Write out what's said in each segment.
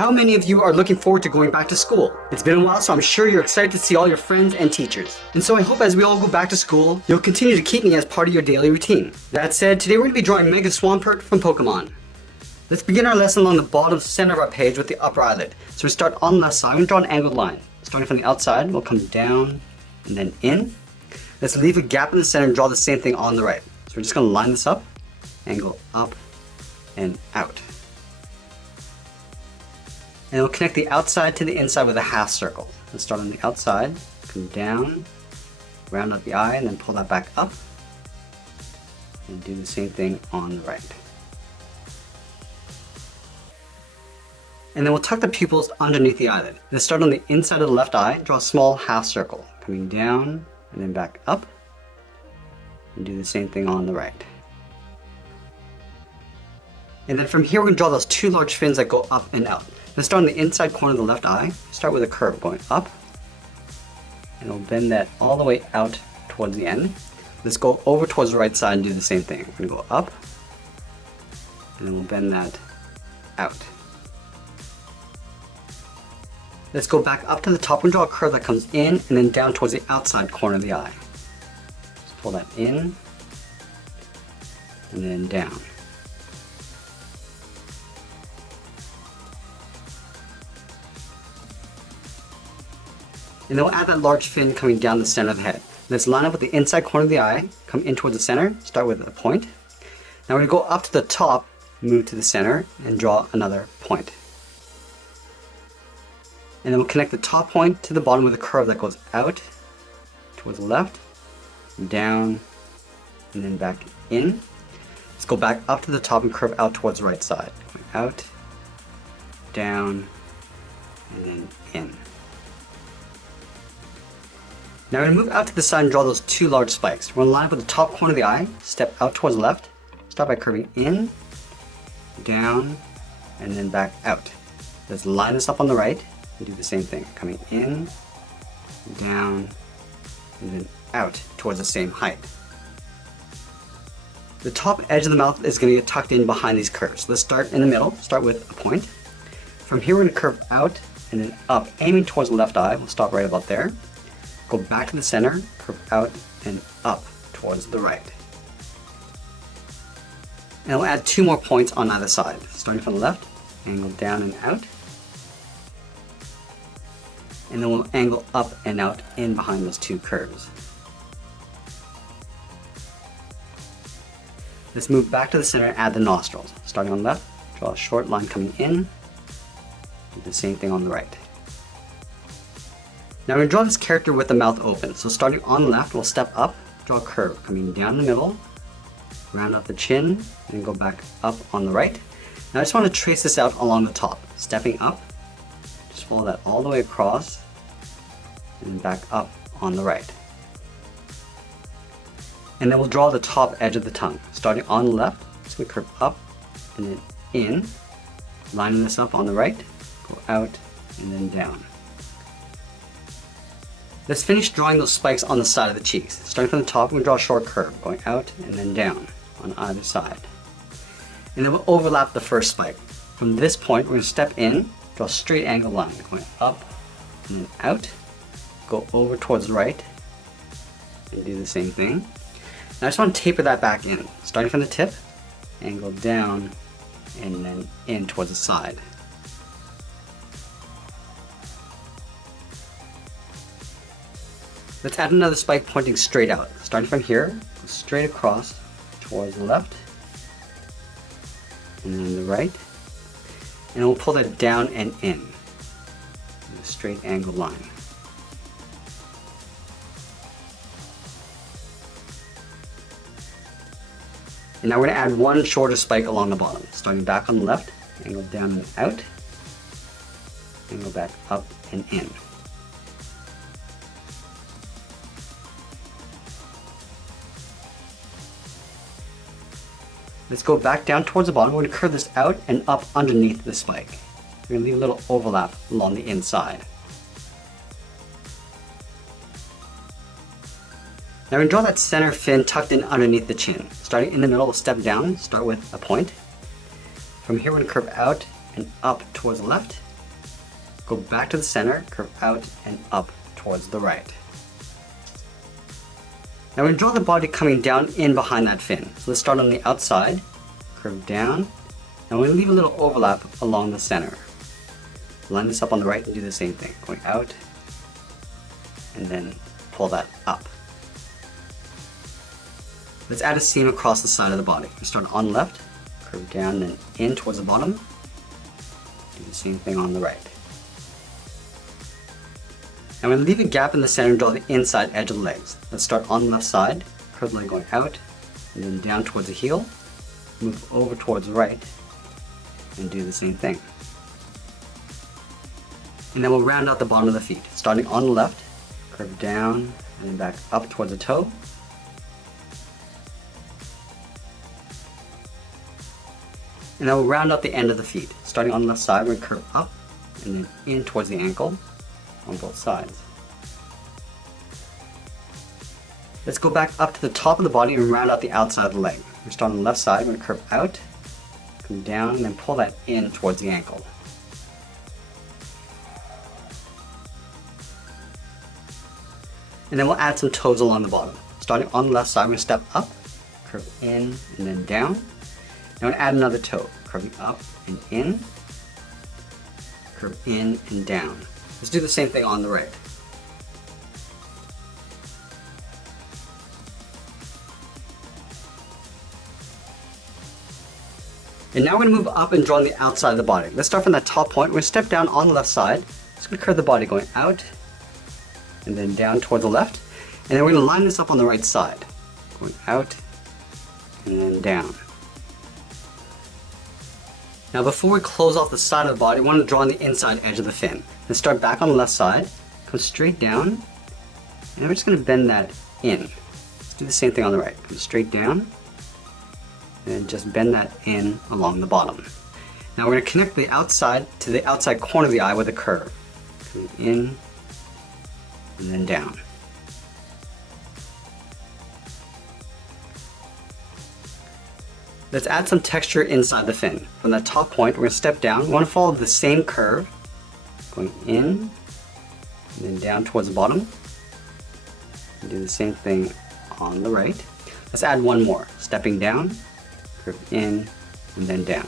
How many of you are looking forward to going back to school? It's been a while, so I'm sure you're excited to see all your friends and teachers. And so I hope as we all go back to school, you'll continue to keep me as part of your daily routine. That said, today we're going to be drawing Mega Swampert from Pokemon. Let's begin our lesson along the bottom center of our page with the upper eyelid. So we start on the left side, we're going to draw an angled line. Starting from the outside, we'll come down and then in. Let's leave a gap in the center and draw the same thing on the right. So we're just going to line this up, angle up and out. And we'll connect the outside to the inside with a half circle. Let's start on the outside, come down, round out the eye, and then pull that back up. And do the same thing on the right. And then we'll tuck the pupils underneath the eyelid. Let's start on the inside of the left eye, draw a small half circle, coming down and then back up. And do the same thing on the right. And then from here we're going to draw those two large fins that go up and out. Let's start on the inside corner of the left eye. Start with a curve going up. And we'll bend that all the way out towards the end. Let's go over towards the right side and do the same thing. We're going to go up. And then we'll bend that out. Let's go back up to the top and draw a curve that comes in and then down towards the outside corner of the eye. Just pull that in and then down. And then we'll add that large fin coming down the center of the head. Let's line up with the inside corner of the eye, come in towards the center, start with a point. Now we're going to go up to the top, move to the center, and draw another point. And then we'll connect the top point to the bottom with a curve that goes out, towards the left, down, and then back in. Let's go back up to the top and curve out towards the right side. Going out, down, and then in. Now we're going to move out to the side and draw those two large spikes. We're going to line up with the top corner of the eye, step out towards the left, start by curving in, down, and then back out. Let's line this up on the right and do the same thing, coming in, down, and then out towards the same height. The top edge of the mouth is going to get tucked in behind these curves. Let's start in the middle, start with a point. From here we're going to curve out and then up, aiming towards the left eye. We'll stop right about there. Go back to the center, curve out and up towards the right. And we'll add two more points on either side. Starting from the left, angle down and out. And then we'll angle up and out in behind those two curves. Let's move back to the center and add the nostrils. Starting on the left, draw a short line coming in. Do the same thing on the right. Now we're going to draw this character with the mouth open. So starting on the left, we'll step up, draw a curve, coming down the middle, round out the chin, and go back up on the right. Now I just want to trace this out along the top. Stepping up, just follow that all the way across, and then back up on the right. And then we'll draw the top edge of the tongue. Starting on the left, so we curve up, and then in, lining this up on the right, go out, and then down. Let's finish drawing those spikes on the side of the cheeks. Starting from the top, we're going to draw a short curve, going out and then down on either side. And then we'll overlap the first spike. From this point, we're going to step in, draw a straight angle line, going up and then out, go over towards the right, and do the same thing. Now I just want to taper that back in. Starting from the tip, angle down, and then in towards the side. Let's add another spike pointing straight out. Starting from here, go straight across towards the left, and then the right, and we'll pull that down and in. A straight angled line. And now we're going to add one shorter spike along the bottom. Starting back on the left, angle down and out, and go back up and in. Let's go back down towards the bottom. We're going to curve this out and up underneath the spike. We're going to leave a little overlap along the inside. Now we're going to draw that center fin tucked in underneath the chin. Starting in the middle, we'll step down, start with a point. From here we're going to curve out and up towards the left, Go back to the center, curve out and up towards the right. Now we're going to draw the body coming down in behind that fin. So let's start on the outside, curve down, and we're going to leave a little overlap along the center. Line this up on the right and do the same thing, going out and then pull that up. Let's add a seam across the side of the body. We start on the left, curve down, then in towards the bottom. Do the same thing on the right. And we're going to leave a gap in the center and draw the inside edge of the legs. Let's start on the left side, curve the leg going out, and then down towards the heel, move over towards the right, and do the same thing. And then we'll round out the bottom of the feet. Starting on the left, curve down, and then back up towards the toe. And then we'll round out the end of the feet. Starting on the left side, we're going to curve up, and then in towards the ankle, on both sides. Let's go back up to the top of the body and round out the outside of the leg. We start on the left side, we're going to curve out, come down, and then pull that in towards the ankle. And then we'll add some toes along the bottom. Starting on the left side, we're going to step up, curve in, and then down. Now we're going to add another toe, curving up and in, curve in and down. Let's do the same thing on the right. And now we're going to move up and draw on the outside of the body. Let's start from that top point. We're going to step down on the left side. Just going to curve the body going out and then down toward the left. And then we're going to line this up on the right side. Going out and then down. Now before we close off the side of the body, we want to draw on the inside edge of the fin. Let's start back on the left side, come straight down, and then we're just going to bend that in. Let's do the same thing on the right. Come straight down, and just bend that in along the bottom. Now we're going to connect the outside to the outside corner of the eye with a curve. Coming in, and then down. Let's add some texture inside the fin. From that top point, we're going to step down. We want to follow the same curve, going in, and then down towards the bottom. And do the same thing on the right. Let's add one more. Stepping down, curve in, and then down.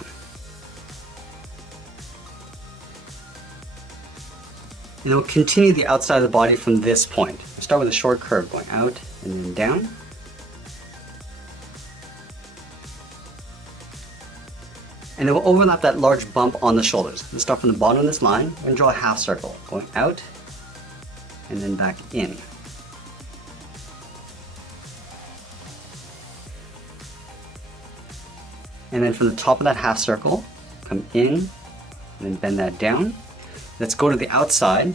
And then we'll continue the outside of the body from this point. We'll start with a short curve, going out and then down. And then we'll overlap that large bump on the shoulders. We'll start from the bottom of this line and draw a half circle, going out and then back in. And then from the top of that half circle, come in and then bend that down. Let's go to the outside,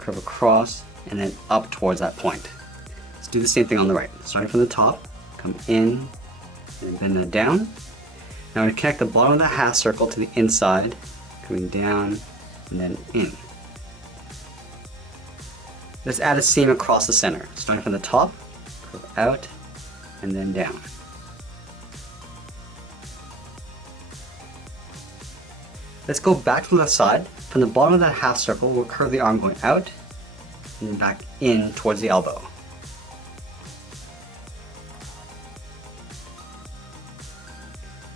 curve across, and then up towards that point. Let's do the same thing on the right. Starting from the top, come in and then bend that down. Now I'm going to connect the bottom of the half circle to the inside, coming down and then in. Let's add a seam across the center, starting from the top, curve out, and then down. Let's go back from the side. From the bottom of that half circle, we'll curve the arm going out and then back in towards the elbow.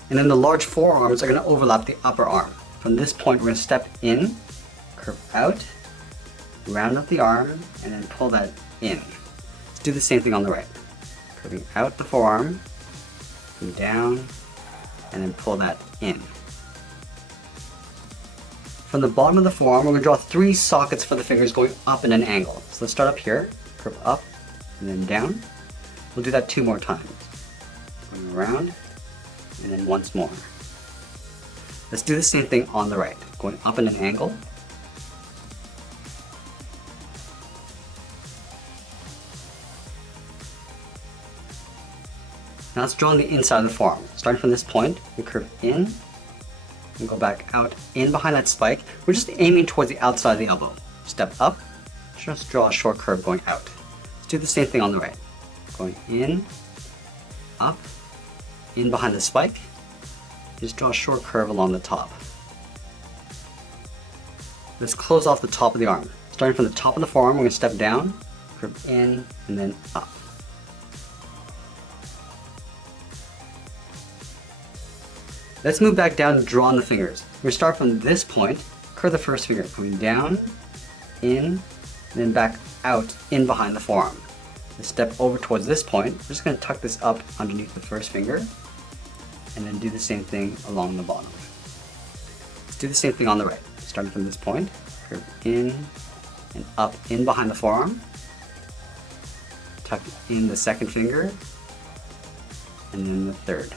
And then the large forearms are going to overlap the upper arm. From this point, we're going to step in, curve out, round up the arm, and then pull that in. Let's do the same thing on the right. Curving out the forearm, come down, and then pull that in. From the bottom of the forearm, we're going to draw 3 sockets for the fingers going up in an angle. So let's start up here, curve up, and then down. We'll do that 2 more times. Going around, and then once more. Let's do the same thing on the right, going up in an angle. Now let's draw on the inside of the forearm. Starting from this point, we curve in, and go back out in behind that spike. We're just aiming towards the outside of the elbow. Step up, just draw a short curve going out. Let's do the same thing on the right. Going in, up, in behind the spike, just draw a short curve along the top. Let's close off the top of the arm. Starting from the top of the forearm, we're going to step down, curve in, and then up. Let's move back down and draw on the fingers. We're going to start from this point, curve the first finger, going down, in, and then back out, in behind the forearm. Let's step over towards this point. We're just going to tuck this up underneath the first finger, and then do the same thing along the bottom. Let's do the same thing on the right. Starting from this point, curve in and up, in behind the forearm, tuck in the second finger, and then the third.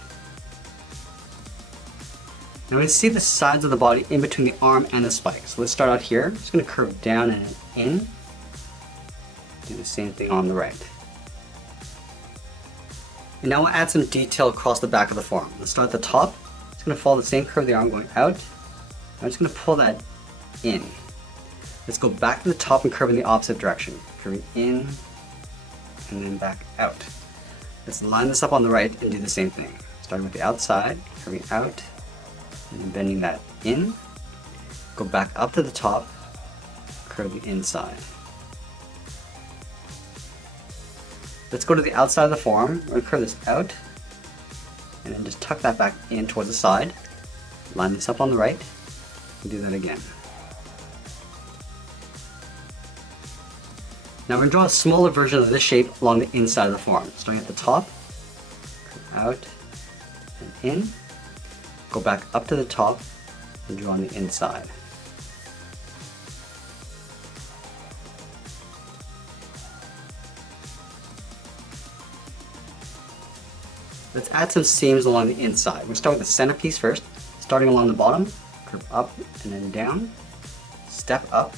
Now we see the sides of the body in between the arm and the spike. So let's start out here. I'm just going to curve down and in. Do the same thing on the right. And now we'll add some detail across the back of the forearm. Let's start at the top. It's going to follow the same curve of the arm going out. I'm just going to pull that in. Let's go back to the top and curve in the opposite direction. Curving in and then back out. Let's line this up on the right and do the same thing. Starting with the outside, curving out, and then bending that in. Go back up to the top, curve the inside. Let's go to the outside of the forearm. We're going to curve this out, and then just tuck that back in towards the side. Line this up on the right, and do that again. Now we're going to draw a smaller version of this shape along the inside of the forearm. Starting at the top, curve out, and in. Go back up to the top, and draw on the inside. Let's add some seams along the inside. We're going to start with the centerpiece first. Starting along the bottom, curve up and then down, step up,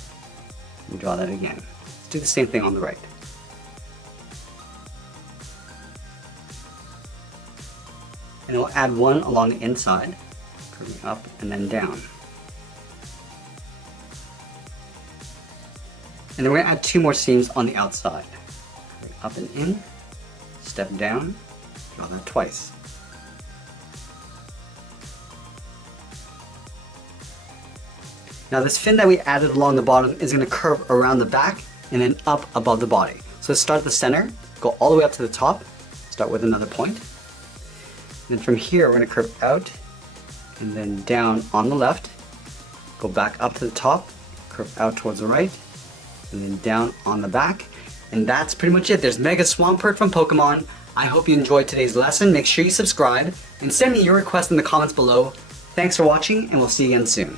and draw that again. Let's do the same thing on the right. And we'll add one along the inside, curving up and then down. And then we're going to add two more seams on the outside. Curving up and in, step down, draw that twice. Now this fin that we added along the bottom is going to curve around the back and then up above the body. So let's start at the center, go all the way up to the top, start with another point. And then from here we're going to curve out and then down on the left, go back up to the top, curve out towards the right, and then down on the back. And that's pretty much it. There's Mega Swampert from Pokemon. I hope you enjoyed today's lesson. Make sure you subscribe and send me your request in the comments below. Thanks for watching, and we'll see you again soon.